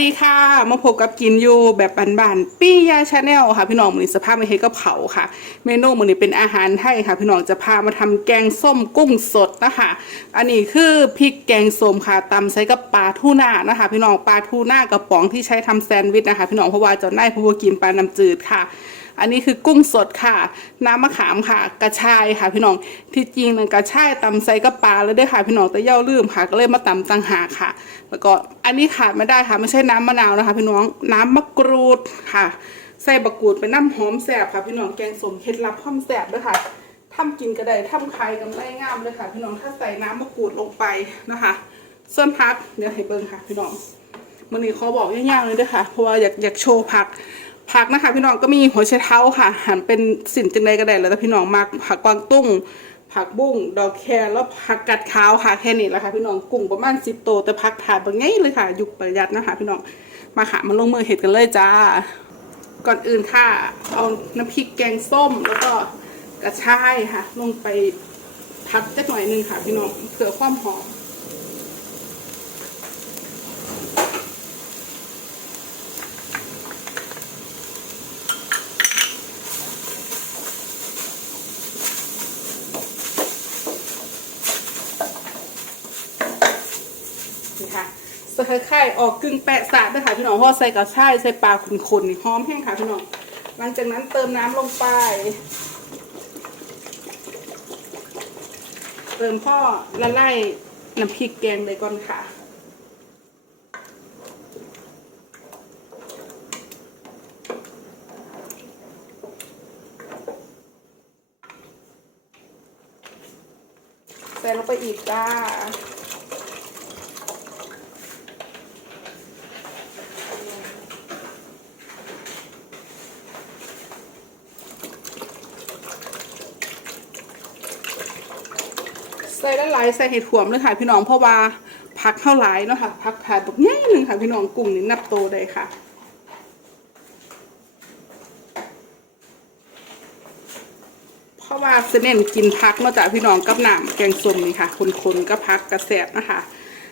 ดีค่ะ มาพบกับกินอยู่แบบบานๆปี้ยาชาแนลค่ะ พี่น้องมือนี้สภาพไม่เฮ็ดกับเผาค่ะ เมนูมือนี้เป็นอาหารไทยค่ะ พี่น้องจะพามาทำแกงส้มกุ้งสดนะคะ อันนี้คือพริกแกงส้มค่ะตำใช้กับปลาทูน่านะคะ พี่น้องปลาทูน่ากระป๋องที่ใช้ทำแซนด์วิชนะคะ พี่น้องเพราะว่าเจ้านายพวกินปลาน้ำจืดค่ะ อันนี้คือกุ้งสดค่ะ น้ำมะขามค่ะ กระชายค่ะพี่น้อง ที่จริงมันกระชายตำใส่กับปลาเลยเด้วยค่ะพี่น้องแต่เย่าลืมค่ะ ก็เลยมาตำตังหากค่ะ แล้วก็อันนี้ขาดไม่ได้ค่ะไม่ใช่น้ำมะนาวนะคะ พี่น้องน้ำมะกรูดค่ะ ใส่บะกรูดเป็นน้ำหอมแสบค่ะ พี่น้องแกงสมเคล็ดลับความแสบด้วยค่ะทำกินก็ได้ทำใครกำไรงามเลยค่ะ พี่น้องถ้าใส่น้ำมะกรูดลงไปนะคะส่วนพักเดี๋ยวให้เบิ้งค่ะพี่น้องมันนี้ขอบอกยากๆเลยด้วยค่ะ เพราะว่าอยากอยากโชว์ผัก ผักนะคะพี่น้องก็มีหัวไชเท้าค่ะหั่นเป็นสินจังใดก็ได้แล้วแต่พี่น้องมักผักกวางตุ้ง ผักบุ้งดอกแครแล้วผักกัดขาวค่ะแค่นี้แหละค่ะพี่น้องกุ้งประมาณสิบโตแต่ผักถาดบางไงเลยค่ะยุคประหยัดนะคะ พี่น้องมาค่ะมาลงมือเห็ดกันเลยจ้า ก่อนอื่นค่ะ เอาน้ำพริกแกงส้มแล้วก็กระชายค่ะ ลงไปผัดจักหน่อยนึงค่ะ พี่น้องเพื่อความหอม นี่ค่ะ ใส่ไข่ออกกึ่งแปะสะด้วยค่ะพี่น้องเพราะใส่กระชายใส่ปลาขุนๆนี่หอมแห้งค่ะพี่น้องหลังจากนั้นเติมน้ำลงไป เติมพ่อละลายน้ำพริกแกงเลยก่อนค่ะใส่ลงไปอีกจ้า ใส่ละลายใส่เห็ดหวมเลยค่ะ พี่น้องเพราะว่าพักเท่าหลายเนาะค่ะพักถาดแบบง่ายหนึ่งค่ะ พี่น้องกลุ่มนี้นับโตได้ค่ะเพราะว่าเสน่นกินพักเนาะจากพี่น้องกับน้ำแกงส้มนี่ค่ะคนๆก็พักกระแสบนะคะ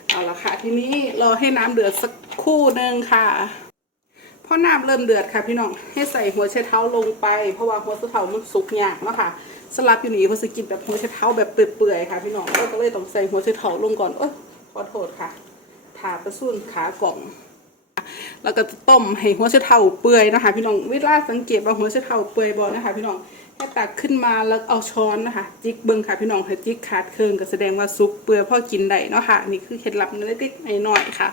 เอาละค่ะ ทีนี้รอให้น้ำเดือดสักคู่หนึ่งค่ะพอน้ำเริ่มเดือดค่ะ พี่น้องให้ใส่หัวไชเท้าลงไป เพราะว่าหัวไชเท้ามันสุกยากเนาะค่ะ สลับอยู่นี่เพราะสกินแบบหัวไชเท้าแบบเปื่อยๆค่ะพี่น้องเราก็เลยต้องใส่หัวไชเท้าลงก่อนเอ้ยขอโทษค่ะถาประสุนขากล่องแล้วก็ต้มให้หัวไชเท้าเปื่อยนะคะ พี่น้องเวลาสังเกตว่าหัวไชเท้าเปื่อยบ่นะคะ พี่น้องให้ตักขึ้นมาแล้วเอาช้อนนะคะ จิกเบิ้งค่ะพี่น้องถ้าจิกขาดเคิงก็แสดงว่าซุกเปื่อยพอกินได้เนาะค่ะนี่คือเคล็ดลับเล็กๆน้อยๆค่ะ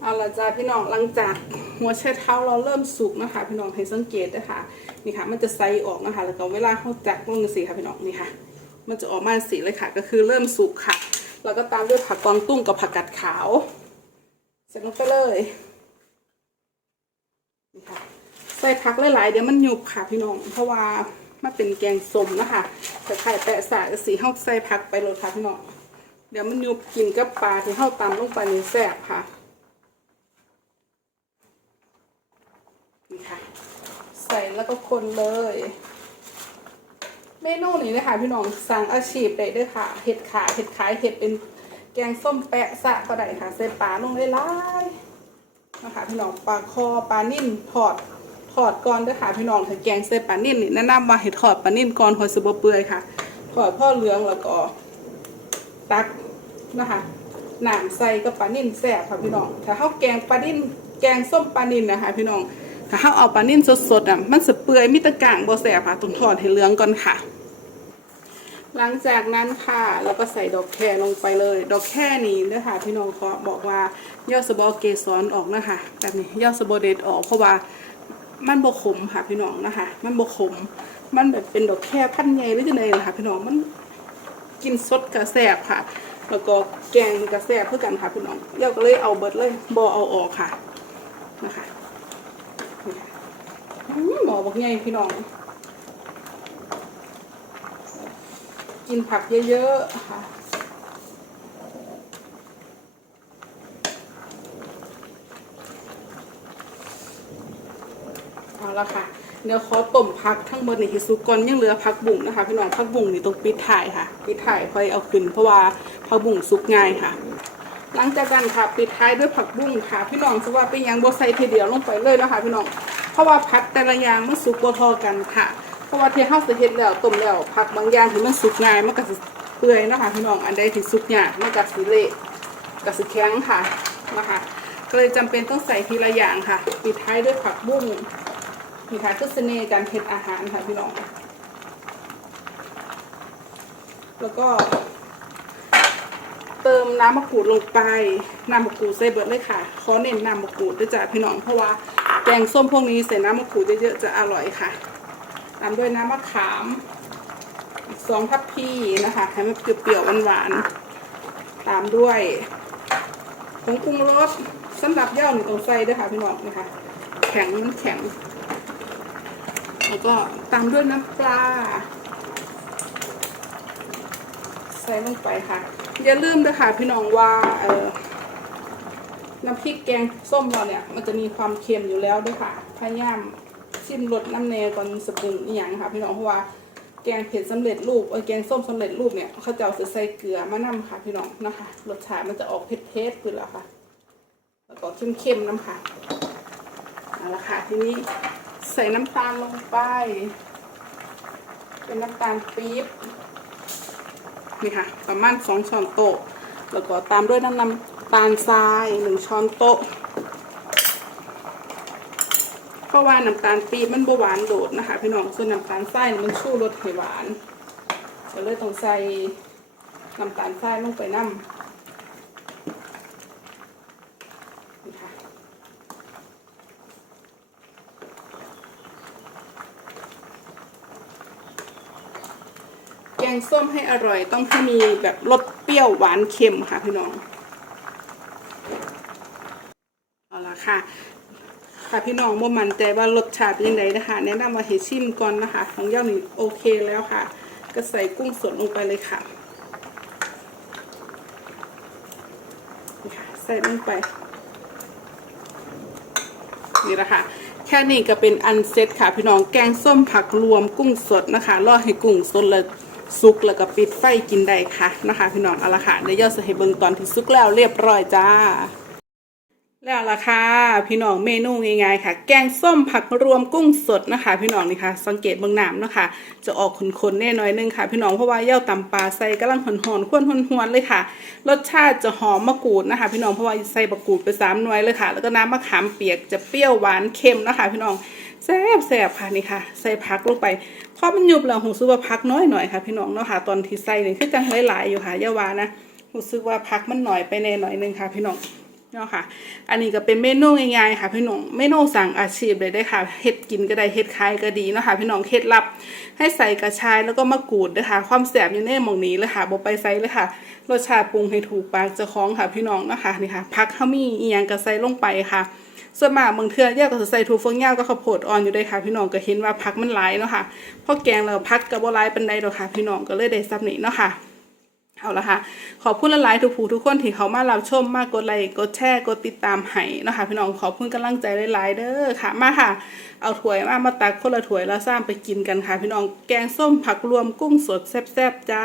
เอาละจ้าพี่น้องหลังจากหัวไชเท้าเราเริ่มสุกนะคะ พี่น้องให้สังเกตนะคะ นี่ค่ะ มันจะไซออกนะคะ แล้วก็เวลาเขาจักลงสีค่ะพี่น้องนี่ค่ะ มันจะออกมาสีเลยค่ะ ก็คือเริ่มสุกค่ะ แล้วก็ตามด้วยผักกวางตุ้งกับผักกาดขาวใส่ลงไปเลยนี่ค่ะใส่ผักหลายๆเดี๋ยวมันหยุบค่ะพี่น้อง เพราะว่ามันเป็นแกงส้มนะคะแต่ไข่แปะสายสีเข้าใส่ผักไปเลยค่ะพี่น้อง เดี๋ยวมันหยุบกินกับปลาที่เข้าตามลงไปในแซ่บค่ะนี่ค่ะ ใส่แล้วก็คนเลย เมนูนี้นะคะพี่น้องสั่งอาชีพได้ด้วยค่ะ เห็ดขาเห็ดขายเห็ดเป็นแกงส้มแปะสะก็ได้ค่ะใส่ปลาลงได้หลายนะคะพี่น้องปลาคอปลานิ่นทอดทอดก่อนด้วยค่ะพี่น้องถ้าแกงใส่ปลานิ่นนี่แนะนำว่าให้ทอดปลานิ่นก่อนหอยสบเปื่อยค่ะทอดพ่อเหลืองแล้วก็ตักนะคะหนามใส่กับปลานิ่นแซ่บค่ะพี่น้องถ้าเขาแกงปลานิ่นแกงส้มปลานิ่นนะคะพี่น้อง ถ้าเขาเอาปลานิ่นสดๆอะมันจะเปื่อยมิตรกางบ่แซ่บค่ะต้องทอดให้เหลืองก่อนค่ะ หลังจากนั้นค่ะแล้วก็ใส่ดอกแคลงไปเลย ดอกแครนี้นะคะพี่น้องเขาบอกว่ายอดสบอเกสรออกนะคะแบบนี้ยอดสบอเด็ดออกเพราะว่ามันบกขมค่ะพี่น้องนะคะ มันบกขม มันแบบเป็นดอกแครพันใหญ่หรือจะไงล่ะค่ะพี่น้องมันกินสดกระแสบค่ะ แล้วก็แกงกระแสบเพื่อกันค่ะพี่น้องเดี๋ยวก็เลยเอาเบิดเลยบอเอาออกค่ะนะคะ หมอบอกไงพี่น้อง กินผักเยอะๆค่ะเอาละค่ะ เดี๋ยวขอต้มพักทั้งหมดในฮิซุก่อนยังเหลือพักบุ่งนะคะ พี่น้องพักบุ่งนี่ต้องปิดถ่ายค่ะ ปิดถ่ายค่อยเอาขึ้นเพราะว่าพักบุ่งสุกง่ายค่ะหลังจากนั้นค่ะปิดท้ายด้วยผักบุ้งค่ะ พี่น้องจะว่าเป็นยังบใส่ทีเดียวลงไปเลยนะคะพี่น้อง เพราะว่าผักแต่ละอย่างมันสุกบ่เทอกันค่ะ เพราะว่าเที่เฮาสิเฮ็ดแล้วต้มแล้วผักบางอย่างที่มันสุกง่ายมันก็สิเปื่อยนะคะพี่น้องอันใดที่สุกยากมันก็สิเละก็สิแข็งค่ะนะคะก็เลยจำเป็นต้องใส่ทีละอย่างค่ะปิดท้ายด้วยผักบุ้งนี่ค่ะคือเสน่ห์การเฮ็ดอาหารค่ะพี่น้องแล้วก็เติมน้ำมะกรูดลงไป น้ำมะกรูดใส่เบิดเลยค่ะ ขอเน้นน้ำมะกรูดด้วยจ้ะพี่น้อง เพราะว่า แกงส้มพวกนี้ใส่น้ำมะกรูดเยอะๆจะอร่อยค่ะ ตามด้วยน้ำมะขามอีกสองทัพพีนะคะให้มันเปรี้ยวๆหวานๆตามด้วยผงปรุงรสสำหรับย่าหนึ่งต้องใส่ด้วยค่ะพี่น้องนะคะ แข็งมันแข็ง แล้วก็ตามด้วยน้ำปลาใส่ลงไปค่ะ อย่าลืมด้วยค่ะพี่น้องว่าเออ น้ำพริกแกงส้มเราเนี่ย มันจะมีความเค็มอยู่แล้วด้วยค่ะ พยายามชิมรสน้ำเนยก่อนสปรุงอีหยังค่ะ พี่น้องเพราะว่าแกงเผ็ดสำเร็จรูปเออแกงส้มสำเร็จรูปเนี่ยเขาจะเอาใส่เกลือมานำค่ะพี่น้องนะคะรสชาติมันจะออกเผ็ดๆไปแล้วค่ะ แล้วก็เข้มๆน้ำค่ะเอาละค่ะทีนี้ใส่น้ำตาลลงไป เป็นน้ำตาลปี๊บนี่ค่ะ ประมาณสองช้อนโต๊ะแล้วก็ตามด้วยน้ำน้ำ ตาลทรายหนึ่งช้อนโต๊ะเพราะว่าน้ำตาลปี๊บมันบหวานโดดนะคะ พี่น้องส่วนน้ำตาลทรายมันชูรสให้หวานก็เลยต้องใส่น้ำตาลทรายลงไปน้ำนี่ค่ะแกงส้มให้อร่อยต้องให้มีแบบรสเปรี้ยวหวานเค็มค่ะพี่น้อง เอาละ ค่ะค่ะพี่น้องบ่มั่นใจว่ารสชาติเป็นยังไงนะคะ แนะนำว่าให้ชิมก่อนนะคะ ของย่านี่โอเคแล้วค่ะ ก็ใส่กุ้งสดลงไปเลยค่ะนี่ค่ะใส่ลงไป นี่แหละค่ะ แค่นี้ก็เป็นอันเซ็ตค่ะ พี่น้องแกงส้มผักรวมกุ้งสดนะคะรอให้กุ้งสดแล้วสุกแล้วก็ปิดไฟกินได้ค่ะนะคะ พี่น้องเอาละค่ะเดี๋ยวย่อจะให้เบิ่งตอนที่สุกแล้วเรียบร้อยจ้า แล้วล่ะค่ะพี่น้องเมนูง่ายๆค่ะ แกงส้มผักรวมกุ้งสดนะคะ พี่น้องนี่ค่ะ สังเกตเบางน้ำนะคะจะออกขนๆแน่น้อยนึงค่ะ พี่น้องเพราะว่าเย่าตำปลาใส่กำลังหอนๆข้นหวนๆเลยค่ะ รสชาติจะหอมมะกรูดนะคะ พี่น้องเพราะว่าใส่มะกรูดไปสามหน่วยเลยค่ะ แล้วก็น้ำมะขามเปียกจะเปรี้ยวหวานเค็มนะคะ พี่น้องแซ่บแซ่บๆค่ะนี่ค่ะ ใส่ผักลงไปพอมันยุบแล้วหูซื้อว่าผักน้อยหน่อยค่ะ พี่น้องเนาะค่ะตอนที่ใส่นี่คือจังหลายๆอยู่ค่ะอย่าว่านะหูซื้อว่าผักมันหน่อยไปแน่หน่อยนึงค่ะ พี่น้อง เนาะค่ะ อันนี้ก็เป็นเมนูง่ายๆค่ะ พี่น้อง เมนูสั่งอาชีพเลยได้ค่ะ เฮ็ดกินก็ได้ เฮ็ดขายก็ดีเนาะค่ะ พี่น้อง เคล็ดลับ ให้ใส่กระชายแล้วก็มะกรูดด้วยค่ะ ความแสบอยู่ในหมองนี้เลยค่ะบ่ไปใส่เลยค่ะ รสชาติปรุงให้ถูกปากเจ้าของค่ะ พี่น้องเนาะค่ะ นี่ค่ะผักเฮามีอีหยังก็ใส่ลงไปค่ะส่วนมากบางเทื่อแยกก็จะใส่ถั่วฝักยาวกับข้าวโพดอ่อนอยู่ด้วยค่ะ พี่น้องก็เห็นว่าผักมันหลายเนาะค่ะพอแกงแล้วผักก็บ่หลายปานใดดอกค่ะ พี่น้องก็เลยได้ซับนี้เนาะค่ะ เอาละค่ะ ขอบคุณหลายทุกผู้ทุกคนที่เขามารับชมมากกดไลค์กดแชร์กดติดตามให้นะคะ พี่น้องขอบคุณกำลังใจหลายๆเด้อค่ะ มาค่ะ เอาถ้วยมามาตักคนละถ้วยแล้วซ้ำไปกินกันค่ะ พี่น้องแกงส้มผักรวมกุ้งสดแซ่บๆจ้า